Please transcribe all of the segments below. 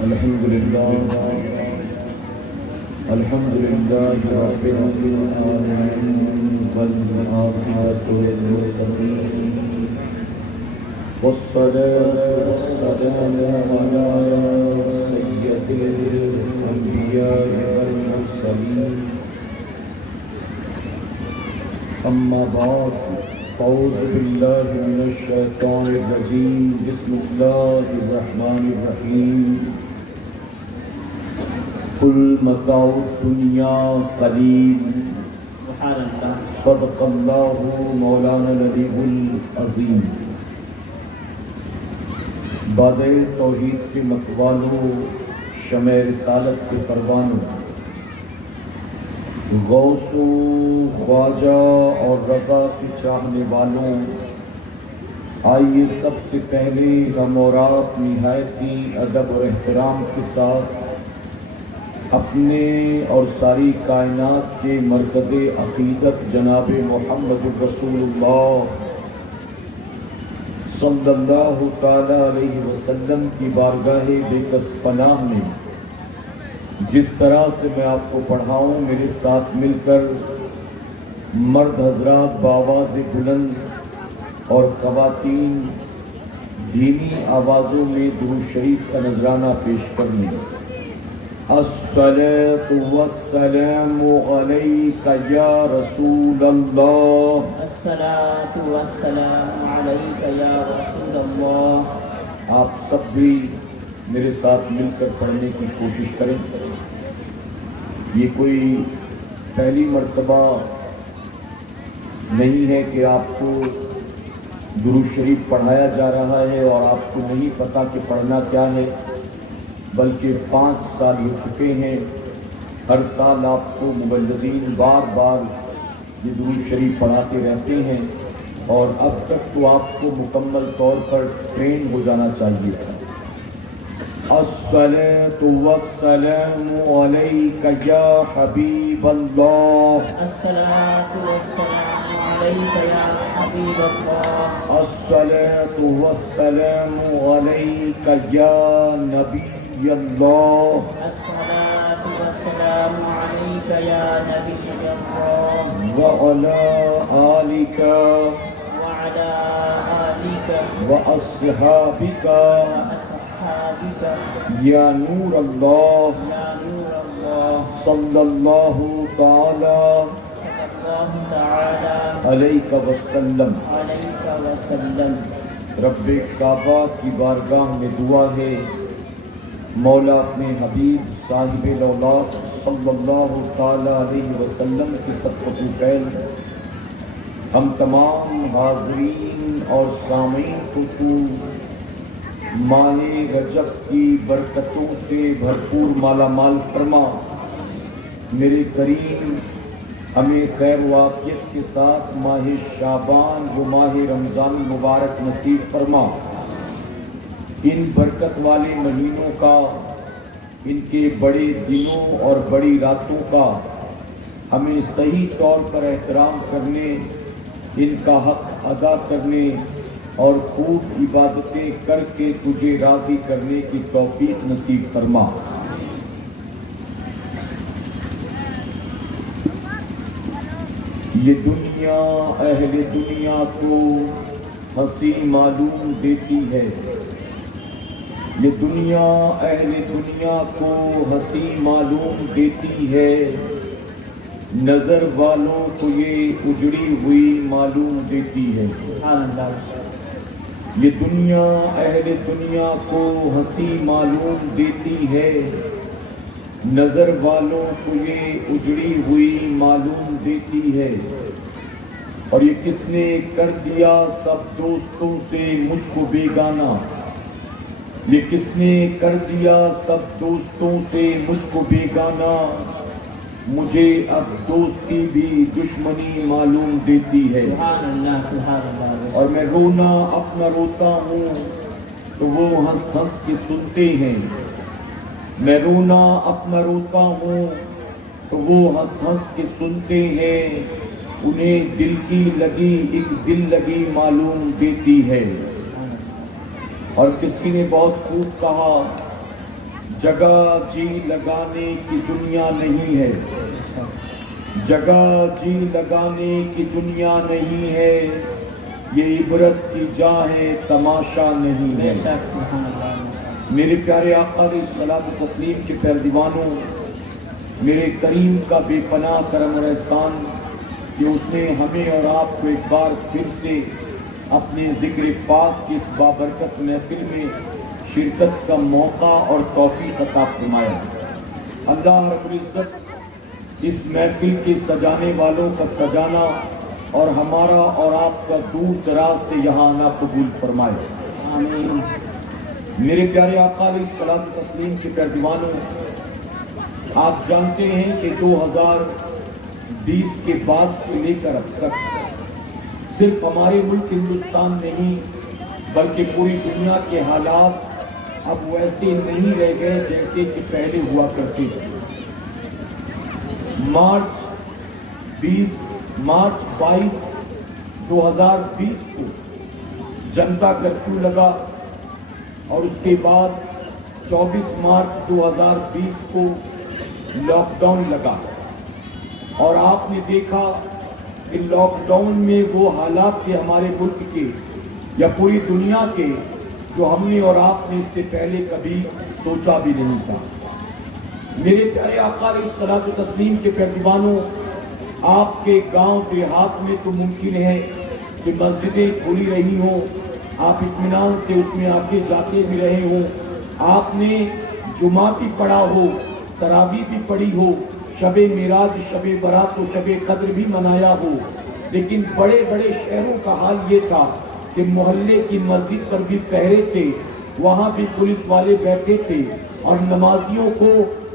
الحمد لله رب العالمين والعاقبة للمتقين والصلاة والسلام على سيد الأنبياء والمرسلين أما بعد أعوذ بالله من الشيطان الرجيم بسم الله الرحمن الرحيم قل متاع الدنيا قليل صدق الله مولانا العلی العظیم۔ بادئ توحید کے متوالوں، شمع رسالت کے پروانوں، غوث و خواجہ اور رضا کے چاہنے والوں، آئیے سب سے پہلے ہم اور آپ نہایت ہی ادب اور احترام کے ساتھ اپنے اور ساری کائنات کے مرکز عقیدت جناب محمد رسول اللہ صلی اللہ تعالی علیہ وسلم کی بارگاہ بے کس پناہ میں جس طرح سے میں آپ کو پڑھاؤں، میرے ساتھ مل کر مرد حضرات بآواز بلند اور خواتین دھیمی آوازوں میں درود شریف کا نذرانہ پیش کرنے۔ الصلاۃ والسلام علیک یا رسول اللہ، الصلاۃ والسلام علیک یا رسول اللہ۔ آپ سب بھی میرے ساتھ مل کر پڑھنے کی کوشش کریں۔ یہ کوئی پہلی مرتبہ نہیں ہے کہ آپ کو درود شریف پڑھایا جا رہا ہے اور آپ کو نہیں پتہ کہ پڑھنا کیا ہے، بلکہ 5 سال ہو چکے ہیں۔ ہر سال آپ کو مبلغین بار بار یہ درود شریف پڑھاتے رہتے ہیں اور اب تک تو آپ کو مکمل طور پر ٹرین ہو جانا چاہیے تھا۔ الصلاۃ والسلام علیک یا حبیب اللہ، الصلاۃ والسلام علیک یا حبیب اللہ، الصلاۃ والسلام علیک یا نبی اللہ، الصلاۃ والسلام علیک یا نبی اللہ، وعلی آلک وعلی آلک واصحابک واصحابک یا نور اللہ یا نور اللہ، صلی اللہ تعالی صلی اللہ تعالی علیہ وسلم۔ علیک وسلم۔ رب کعبہ کی بارگاہ میں دعا ہے، مولا اپنے حبیب صاحب الاولاد صلی اللہ تعالی علیہ وسلم کی صدقۃ الفیل ہم تمام حاضرین اور سامعین کو ماہ رجب کی برکتوں سے بھرپور مالا مال فرما۔ میرے کریم ہمیں خیر و عافیت کے ساتھ ماہ شعبان و ماہ رمضان مبارک نصیب فرما۔ ان برکت والے مہینوں کا، ان کے بڑے دنوں اور بڑی راتوں کا ہمیں صحیح طور پر احترام کرنے، ان کا حق ادا کرنے اور خوب عبادتیں کر کے تجھے راضی کرنے کی توفیق نصیب فرما۔ یہ دنیا اہل دنیا کو ہنسی معلوم دیتی ہے، یہ دنیا اہل دنیا کو ہنسی معلوم دیتی ہے، نظر والوں کو یہ اجڑی ہوئی معلوم دیتی ہے۔ یہ دنیا اہل دنیا کو ہنسی معلوم دیتی ہے، نظر والوں کو یہ اجڑی ہوئی معلوم دیتی ہے، اور یہ کس نے کر دیا سب دوستوں سے مجھ کو بیگانہ، یہ کس نے کر دیا سب دوستوں سے مجھ کو بیگانہ، مجھے اب دوستی بھی دشمنی معلوم دیتی ہے۔ سبحان اللہ، سبحان اللہ۔ اور میں رونا اپنا روتا ہوں تو وہ ہنس ہنس کے سنتے ہیں، میں رونا اپنا روتا ہوں تو وہ ہنس ہنس کے سنتے ہیں، انہیں دل کی لگی ایک دل لگی معلوم دیتی ہے۔ اور کسی نے بہت خوب کہا جگہ جی لگانے کی دنیا نہیں ہے، جگہ جی لگانے کی دنیا نہیں ہے، یہ عبرت کی جا ہے تماشا نہیں بے ہے۔ شک سبحان اللہ۔ میرے پیارے آقا علیہ الصلوۃ والتسلیم کے پیروانوں، میرے کریم کا بے پناہ کرم اور احسان کہ اس نے ہمیں اور آپ کو ایک بار پھر سے اپنے ذکر پاک کی اس بابرکت محفل میں شرکت کا موقع اور توفیق عطا فرمایا۔ اللہ رب العزت اس محفل کے سجانے والوں کا سجانا اور ہمارا اور آپ کا دور دراز سے یہاں آنا قبول فرمائے۔ آمین۔ میرے پیارے آقا علیہ الصلوۃ والتسلیم کے پیروانوں، آپ جانتے ہیں کہ 2020 کے بعد سے لے کر اب تک صرف ہمارے ملک ہندوستان نہیں بلکہ پوری دنیا کے حالات اب ویسے نہیں رہ گئے جیسے کہ پہلے ہوا کرتے تھے۔ مارچ 22 2020 کو جنتا کرفیو لگا اور اس کے بعد 24 مارچ 2020 کو لاک ڈاؤن لگا، اور آپ نے دیکھا کہ لاک ڈاؤن میں وہ حالات تھے ہمارے ملک کے یا پوری دنیا کے جو ہم نے اور آپ نے اس سے پہلے کبھی سوچا بھی نہیں تھا۔ میرے پیارے آقا علیہ الصلوۃ والتسلیم کے پیروانوں، آپ کے گاؤں دیہات میں تو ممکن ہے کہ مسجدیں کھلی رہی ہوں، آپ اطمینان سے اس میں آگے جاتے بھی رہے ہوں، آپ نے جمعہ بھی پڑھا ہو، تراویح بھی پڑھی ہو، شب معراج، شب برات و شب قدر بھی منایا ہو، لیکن بڑے بڑے شہروں کا حال یہ تھا کہ محلے کی مسجد پر بھی پہرے تھے، وہاں بھی پولیس والے بیٹھے تھے، اور نمازیوں کو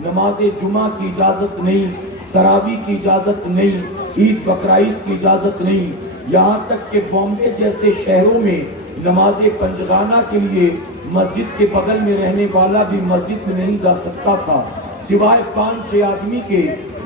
نماز جمعہ کی اجازت نہیں، تراویح کی اجازت نہیں، عید بقرعید کی اجازت نہیں، یہاں تک کہ بامبے جیسے شہروں میں نماز پنجگانہ کے لیے مسجد کے بغل میں رہنے والا بھی مسجد میں نہیں جا سکتا تھا، سوائے 5-6 آدمی کے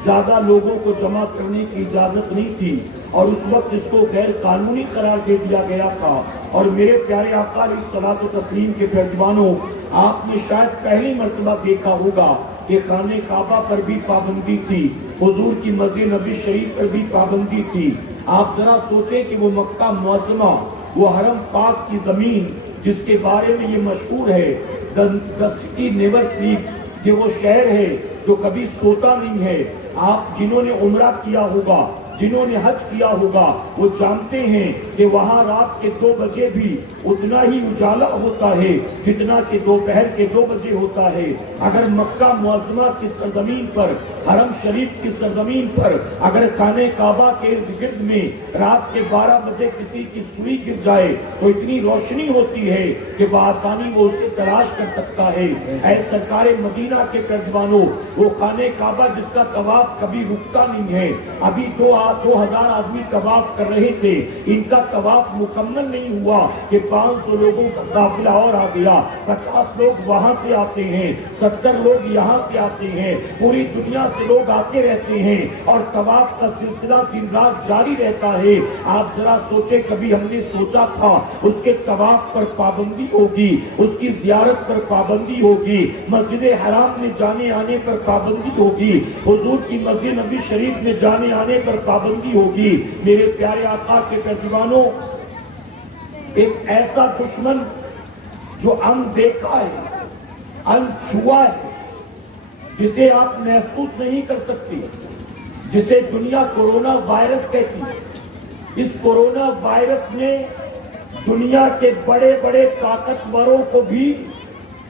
زیادہ لوگوں کو جمع کرنے کی اجازت نہیں تھی، اور اس وقت اس کو غیر قانونی قرار دے دیا گیا تھا۔ اور میرے پیارے آقا علیہ الصلوۃ والتسلیم کے پیروانوں، آپ نے شاید پہلی مرتبہ دیکھا ہوگا کہ خانہ کعبہ پر بھی پابندی تھی، حضور کی مسجد نبی شریف پر بھی پابندی تھی۔ آپ ذرا سوچیں کہ وہ مکہ معظمہ، وہ حرم پاک کی زمین جس کے بارے میں یہ مشہور ہے the city never sleeps، یہ وہ شہر ہے جو کبھی سوتا نہیں ہے۔ آپ جنہوں نے عمرہ کیا ہوگا، جنہوں نے حج کیا ہوگا، وہ جانتے ہیں کہ وہاں رات کے 2 بجے بھی اتنا ہی اجالا ہوتا ہے جتنا کہ دوپہر کے 2 بجے ہوتا ہے۔ اگر مکہ معظمہ کی سرزمین پر، حرم شریف کی سرزمین پر، اگر خانہ کعبہ کے ارد گرد میں رات کے 12 بجے کسی کی سوئی گر جائے تو اتنی روشنی ہوتی ہے کہ بآسانی وہ اسے تلاش کر سکتا ہے۔ اے سرکار مدینہ کے پیروانوں، وہ خانہ کعبہ جس کا طواف کبھی رکتا نہیں ہے، ابھی 2000 آدمی طواف کر رہے تھے، ان کا طواف مکمل نہیں ہوا کہ 500 لوگوں کا قافلہ اور آ گیا، 50 لوگ وہاں سے آتے ہیں، 70 لوگ یہاں سے آتے ہیں، پوری دنیا سے لوگ آتے رہتے ہیں، اور طواف کا سلسلہ دن رات جاری رہتا ہے۔ آپ ذرا سوچیں، کبھی ہم نے سوچا تھا اس کے طواف پر پابندی ہوگی، اس کی زیارت پر پابندی ہوگی، مسجد حرام میں جانے آنے پر پابندی ہوگی، حضور کی مسجد نبی شریف میں جانے آنے پر پابندی ہوگی؟ میرے پیارے آقا کے پیروانوں، ایک ایسا دشمن جو ان دیکھا ہے، ان چھوا ہے، جسے آپ محسوس نہیں کر سکتے، جسے دنیا کورونا وائرس کہتی ہے۔ اس کورونا وائرس نے دنیا کے بڑے بڑے طاقتوروں کو بھی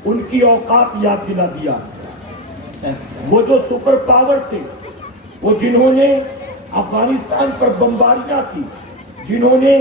ان کی اوقات یاد دلا دیا۔ وہ جو سپر پاور تھے، وہ جنہوں نے افغانستان پر بمباریاں کی، جنہوں نے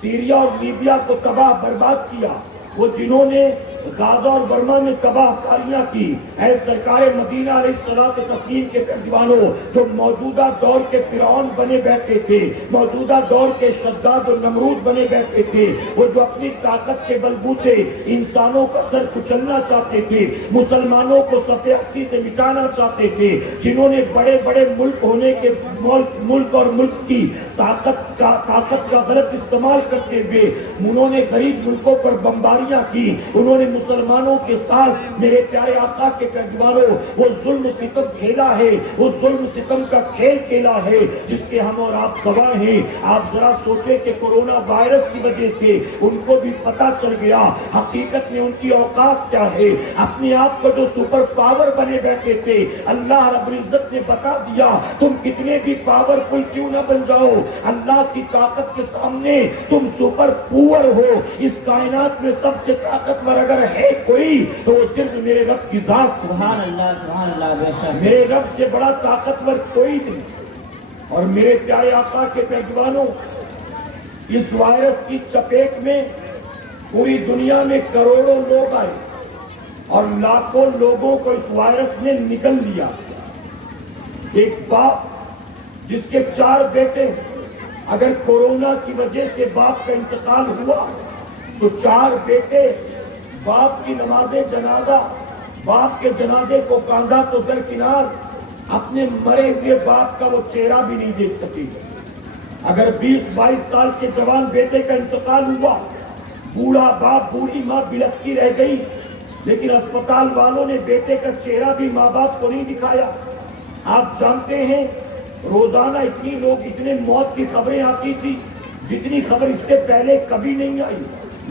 سیریا اور لیبیا کو تباہ برباد کیا، وہ جنہوں نے غازہ اور برما میں تباہ کاریاں کی، اے سرکار مدینہ علیہ الصلوۃ والتسلیم کے پیروانوں، جو موجودہ دور کے فرعون بنے بیٹھے تھے، موجودہ دور کے شداد و نمرود بنے بیٹھے تھے، وہ جو اپنی طاقت کے بلبوتے انسانوں کا سر کچلنا چاہتے تھے، مسلمانوں کو صف ہستی سے مٹانا چاہتے تھے، جنہوں نے بڑے بڑے ملک ہونے کے ملک اور ملک کی طاقت کا غلط استعمال کرتے ہوئے انہوں نے غریب ملکوں پر بمباریاں کی، انہوں نے مسلمانوں کے ساتھ میرے پیارے آقا کے پیغمبروں وہ ظلم ستم کھیلا ہے، وہ ظلم ستم کا کھیل کھیلا ہے جس کے ہم اور آپ گواہ ہیں۔ آپ ذرا سوچیں کہ کورونا وائرس کی وجہ سے ان کو بھی پتا چل گیا حقیقت میں ان کی اوقات کیا ہے۔ اپنے آپ کو جو سپر پاور بنے بیٹھے تھے، اللہ رب العزت نے بتا دیا تم کتنے بھی پاورفل کیوں نہ بن جاؤ، اللہ کی طاقت کے سامنے تم سپر پاور ہو۔ اس کائنات میں سب سے طاقتور اگر ہے کوئی تو وہ صرف میرے رب کی ذات۔ سبحان اللہ بے شک۔ میرے رب سے بڑا طاقتور کوئی نہیں۔ اور میرے پیارے آقا کے پیغمبروں، اس وائرس کی چپیٹ میں پوری دنیا میں کروڑوں لوگ آئے اور لاکھوں لوگوں کو اس وائرس نے نگل لیا۔ ایک باپ جس کے 4 بیٹے، اگر کورونا کی وجہ سے باپ کا انتقال ہوا تو 4 بیٹے باپ کی نماز جنازہ، باپ کے جنازے کو کاندھا تو درکنار اپنے مرے ہوئے باپ کا وہ چہرہ بھی نہیں دیکھ سکے۔ اگر 20-22 سال کے جوان بیٹے کا انتقال ہوا، بوڑھا باپ بوڑھی ماں بلکتی رہ گئی، لیکن اسپتال والوں نے بیٹے کا چہرہ بھی ماں باپ کو نہیں دکھایا۔ آپ جانتے ہیں روزانہ اتنے موت کی خبریں آتی تھی جتنی خبر اس سے پہلے کبھی نہیں آئی۔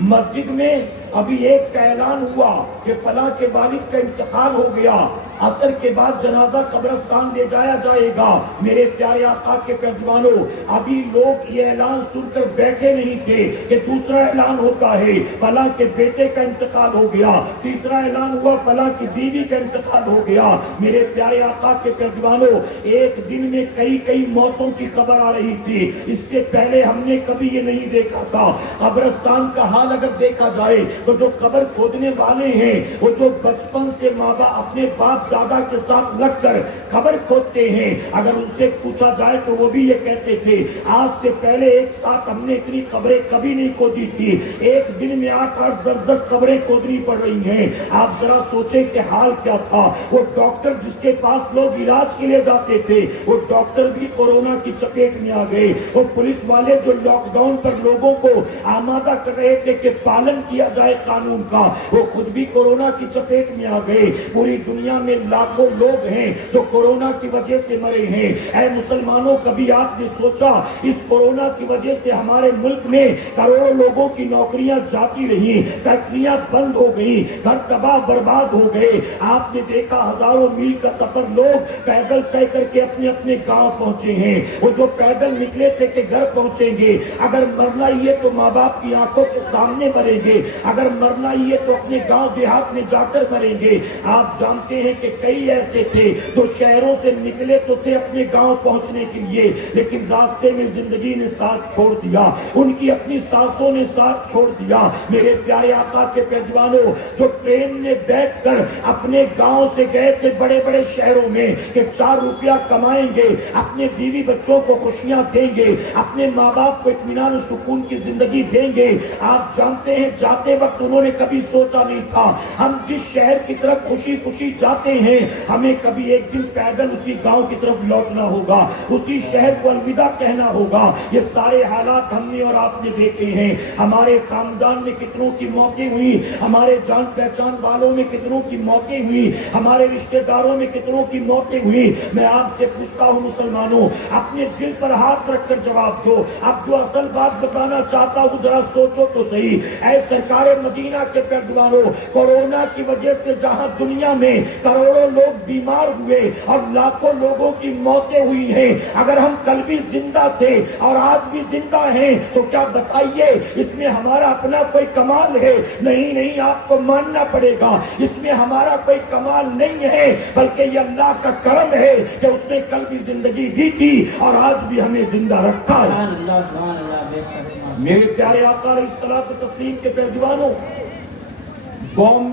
مسجد میں ابھی ایک کا اعلان ہوا کہ فلاں کے والد کا انتقال ہو گیا، عصر کے بعد جنازہ قبرستان لے جایا جائے گا۔ میرے پیارے آقا کے پیغمبروں، ابھی لوگ یہ اعلان سن کر بیٹھے نہیں تھے کہ دوسرا اعلان ہوتا ہے فلاں کے بیٹے کا انتقال ہو گیا، تیسرا اعلان ہوا فلاں کی بیوی کا انتقال ہو گیا۔ میرے پیارے آقا کے پیغمبروں، ایک دن میں کئی موتوں کی خبر آ رہی تھی۔ اس سے پہلے ہم نے کبھی یہ نہیں دیکھا تھا۔ قبرستان کا حال اگر دیکھا جائے تو جو قبر کھودنے والے ہیں، وہ جو بچپن سے ماں باپ اپنے باپ دادا کے ساتھ لگ کر قبر کھودتے ہیں، اگر ان سے پوچھا جائے تو وہ بھی یہ کہتے تھے آج سے پہلے ایک ساتھ ہم نے اتنی قبریں کبھی نہیں کھودی تھی، ایک دن میں 8-8 10-10 قبریں کھودنی پڑ رہی ہیں۔ آپ ذرا سوچیں کہ حال کیا تھا۔ وہ ڈاکٹر جس کے پاس لوگ علاج کے لیے جاتے تھے، وہ ڈاکٹر بھی کورونا کی چپیٹ میں آ گئے۔ وہ پولیس والے جو لاک ڈاؤن پر لوگوں کو آمادہ کر رہے تھے کہ پالن کیا جائے قانون کا، وہ خود بھی کورونا کی چپیٹ میں آ گئے۔ پوری دنیا میں لاکھوں لوگ ہیں جو کورونا کی وجہ سے مرے ہیں۔ اے مسلمانوں، کبھی آپ نے سوچا اس کورونا کی وجہ سے ہمارے ملک میں کروڑوں لوگوں کی نوکریاں جاتی رہی، فیکٹریاں بند ہو گئی، گھر تباہ برباد ہو گئے۔ آپ نے دیکھا ہزاروں میل کا سفر لوگ پیدل طے کر کے اپنے اپنے گاؤں پہنچے ہیں۔ وہ جو پیدل نکلے تھے کہ گھر پہنچیں گے، اگر مرنا ہی ہے تو ماں باپ کی آنکھوں کے سامنے مریں گے، اگر مرنا ہی ہے تو اپنے گاؤں دیہات میں جا کر مریں گے۔ آپ جانتے ہیں کہ کئی ایسے تھے جو شہروں سے نکلے تو تھے اپنے گاؤں پہنچنے کے لیے، لیکن راستے میں زندگی نے ساتھ چھوڑ دیا، ان کی اپنی سانسوں نے ساتھ چھوڑ دیا۔ میرے پیارے آقا کے پیغمبروں، جو ٹرین میں بیٹھ کر اپنے گاؤں سے گئے تھے بڑے بڑے شہروں میں کہ 4 روپیہ کمائیں گے، اپنے بیوی بچوں کو خوشیاں دیں گے، اپنے ماں باپ کو اطمینان و سکون کی زندگی دیں گے، آپ جانتے ہیں جاتے وقت انہوں نے کبھی سوچا نہیں تھا ہم جس شہر کی طرف خوشی خوشی جاتے ہیں ہمیں کبھی ایک دن پیدل اسی گاؤں کی طرف لوٹنا ہوگا، اسی شہر کو الوداع کہنا ہوگا۔ یہ سارے حالات ہم نے اور آپ نے دیکھے ہیں۔ ہمارے خاندان میں کتنوں کی موتیں ہوئی، ہمارے جان پہچان والوں میں کتنوں کی موتیں ہوئی، ہمارے رشتہ داروں میں کتنوں کی موتیں ہوئی۔ میں آپ سے پوچھتا ہوں مسلمانوں، اپنے دل پر ہاتھ رکھ کر جواب دو۔ اب جو اصل بات بتانا چاہتا ہوں ذرا سوچو تو صحیح۔ اے سرکار مدینہ کے پیغمبروں، کورونا کی وجہ سے جہاں دنیا میں کروڑوں لوگ بیمار ہوئے اور لاکھوں لوگوں کی موتیں ہوئی ہیں، اگر ہم کل بھی زندہ تھے اور آج بھی زندہ ہیں تو کیا بتائیے اس میں ہمارا اپنا کوئی کمال ہے؟ نہیں، آپ کو ماننا پڑے گا اس میں ہمارا کوئی کمال نہیں ہے، بلکہ یہ اللہ کا کرم ہے کہ اس نے کل بھی زندگی دی تھی اور آج بھی ہمیں زندہ رکھا ہے۔ سبحان اللہ بے شک۔ میرے پیارے آقا علیہ الصلوۃ والتسلیم کے پیغمبروں، بوم